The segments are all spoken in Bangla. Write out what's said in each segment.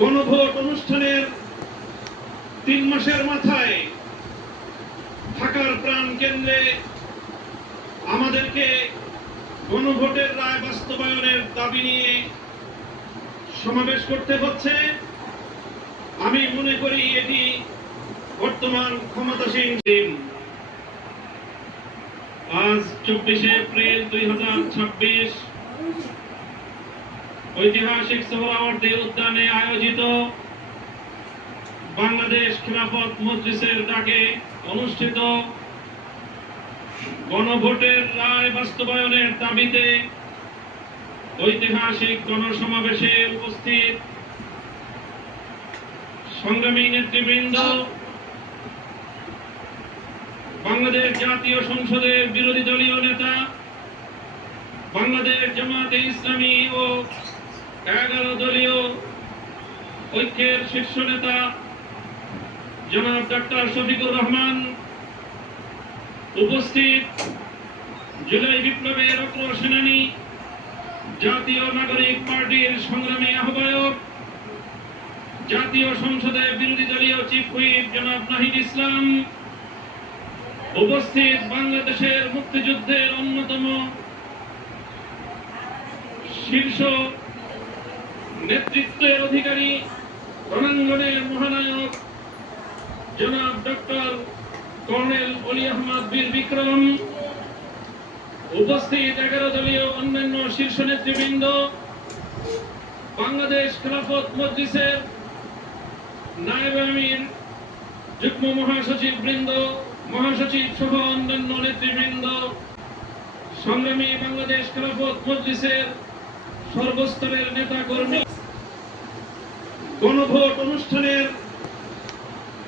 গণভোট অনুষ্ঠানের 3 মাসের মাথায় ঢাকার প্রাণ কেন্দ্রে আমাদেরকে গণভোটের রায় বাস্তবায়নের দাবি নিয়ে সমাবেশ করতে হচ্ছে। আমি মনে করি এটি বর্তমান ক্ষমতাসীন দিন। আজ 24 এপ্রিল 2026 ঐতিহাসিক সোহরাওয়ার্দী উদ্যানে আয়োজিত বাংলাদেশ খিলাফত মজলিসের ডাকে অনুষ্ঠিত গণভোটের রায় বাস্তবায়নের দাবিতে ঐতিহাসিক গণসমাবেশে উপস্থিত সংগ্রামী নেতৃবৃন্দ, বাংলাদেশ জাতীয় সংসদের বিরোধী দলীয় নেতা, বাংলাদেশ জামাতে ইসলামী ও 11 দলীয় ঐক্যের শীর্ষ নেতা জনাব ডক্টর শফিকুর রহমান, উপস্থিত জুলাই বিপ্লবের অগ্রসেনানী জাতীয় নাগরিক পার্টির সংগ্রামী আহ্বায়ক, জাতীয় সংসদের বিরোধী দলীয় চিফ হুইপ জনাব নাহিদ ইসলাম, উপস্থিত বাংলাদেশের মুক্তিযুদ্ধের অন্যতম শীর্ষ নেতৃত্বের অধিকারী, রণাঙ্গনের মহানায়ক জনাব ডক্টর কর্নেল অলি আহমদ বীর বিক্রম, উপস্থিত 11 দলীয় অন্যান্য শীর্ষ নেতৃবৃন্দ, বাংলাদেশ খিলাফত মজলিসের নায়েবে আমির, যুগ্ম মহাসচিব বৃন্দ, মহাসচিব সহ অন্যান্য নেতৃবৃন্দ, সংগ্রামী বাংলাদেশ খিলাফত মজলিসের সর্বস্তরের নেতা কর্মী। গণভোট অনুষ্ঠানের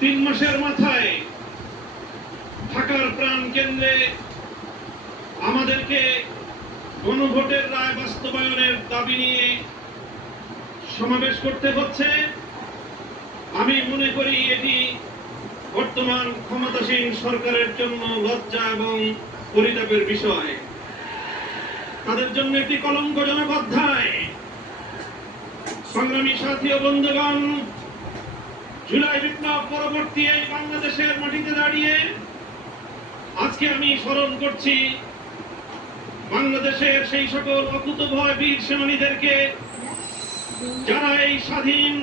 3 মাসের মাথায় ঢাকার প্রাণ কেন্দ্রে আমাদেরকে গণভোটের রায় বাস্তবায়নের দাবি নিয়ে সমাবেশ করতে হচ্ছে। আমি মনে করি এটি বর্তমান ক্ষমতাসীন সরকারের জন্য লজ্জা এবং পরিতাপের বিষয়। তাদের জন্য একটি কলঙ্কজনক অধ্যায়। সংগ্রামী সাথী ও বন্ধুগণ, জুলাই বিপ্লব পরবর্তী এই বাংলাদেশের মাটিতে দাঁড়িয়ে আজকে আমি স্মরণ করছি বাংলাদেশের সেই সকল অকুতভয় বীর সেনানীদেরকে, যারা এই স্বাধীন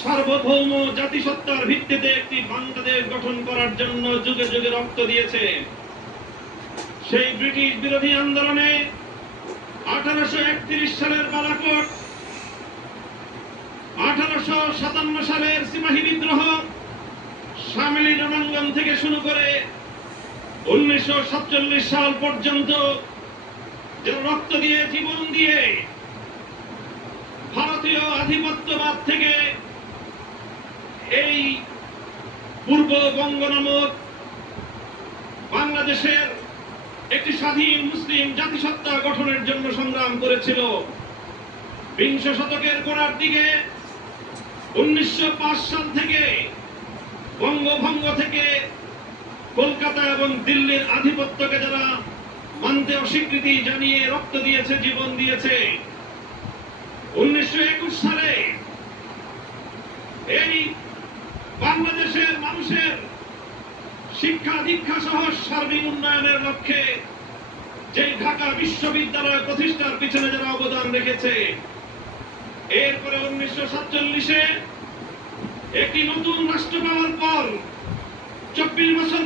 সার্বভৌম জাতিসত্তার ভিত্তিতে একটি বাংলাদেশ গঠন করার জন্য যুগে যুগে রক্ত দিয়েছে। সেই ব্রিটিশ বিরোধী আন্দোলনে 1831 সালের বালাকোট, 1857 সালের সিপাহী বিদ্রোহ, শামিলি রণাঙ্গন থেকে শুরু করে 1947 সাল পর্যন্ত যারা রক্ত দিয়ে, জীবন দিয়ে ভারতীয় আধিপত্যবাদ থেকে এই পূর্ববঙ্গ নামক বাংলাদেশের একটি স্বাধীন মুসলিম জাতিসত্তা গঠনের জন্য সংগ্রাম করেছিল। 20 শতকের গোড়ার দিকে 1905 সাল থেকে বঙ্গভঙ্গ থেকে কলকাতা এবং দিল্লির আধিপত্যকে যারা মানতে অস্বীকৃতি জানিয়ে রক্ত দিয়েছে, জীবন দিয়েছে, 1921 সালে এই বাংলাদেশের মানুষের শিক্ষা দীক্ষা সহ সার্বিক উন্নয়নের লক্ষ্যে যে ঢাকা বিশ্ববিদ্যালয় প্রতিষ্ঠার পিছনে যারা অবদান রেখেছে, এরপরে 1947-এ একটি নতুন রাষ্ট্র পাওয়ার পর 24 বছর